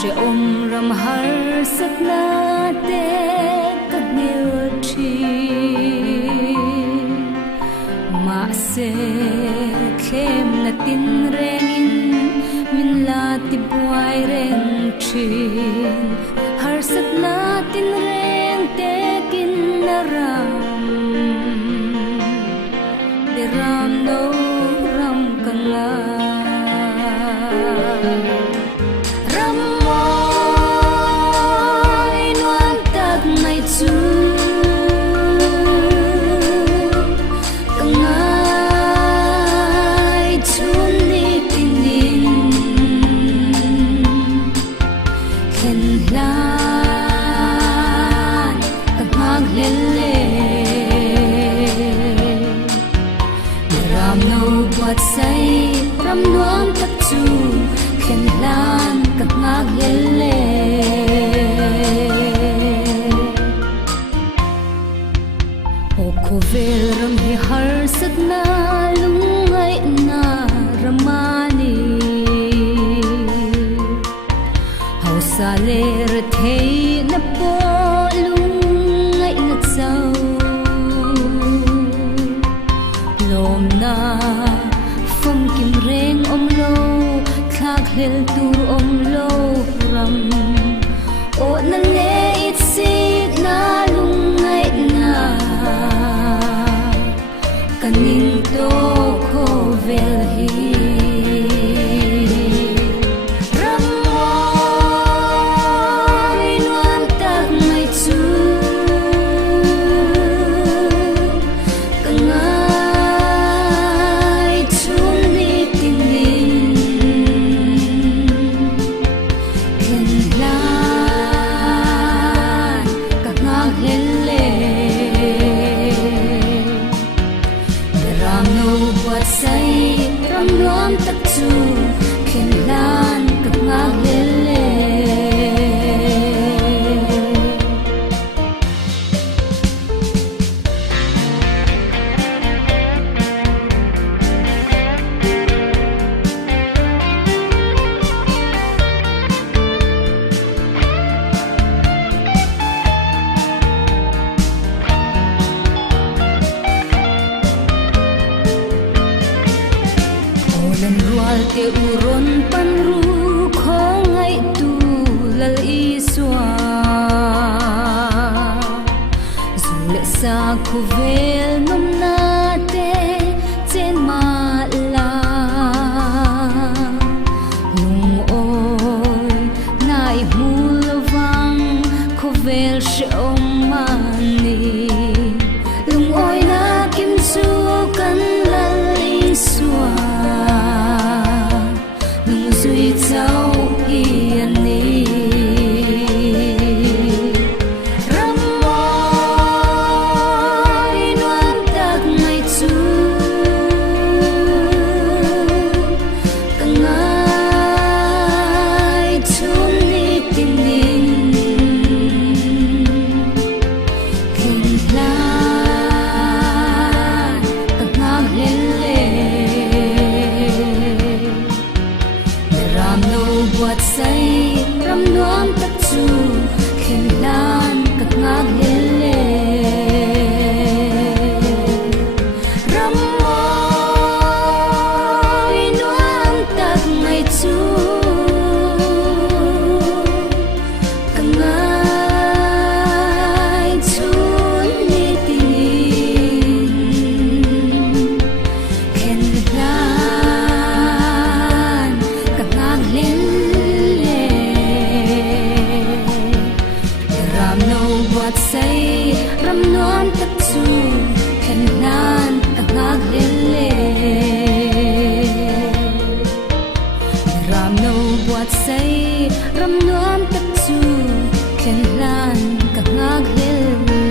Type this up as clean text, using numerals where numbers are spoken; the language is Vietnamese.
she ram har sat na te các nghêu chi ma se khem na tin rengin min la ti buai reng chin har sat na tin reng te kin na ram no ram kanga say ram nuam tak chu khen lan các ngak hele o ko vel ram hi har sat na lungai na ramani hau sa le re thei na po lungai na chau lom na phong kim reng om lo khak hel tu om lo ram o na le it si na lung ngai na kanin to ko vel hi say ram nuam tak chu khen lan các ngak hele len rual te uron pan ru kho ngai tu lal i swa zule sa khu vel nom na te chen ma la lung oi nai hul wang khu vel she om mani lung oi na kim su kan lal i swa duy châu yên ni ram môi nuam tak ngày chu càng ai chun đi tin din khen lan càng ngam lên buat say ram nuam tak chu khen lan các ngak hele ram môi nuam tak ngày chu càng ai chun ni tin khen lan các ngak hele say ram nuam tak chu khen lan các ngak hele ram no buat say ram nuam tak chu khen lan các ngak hele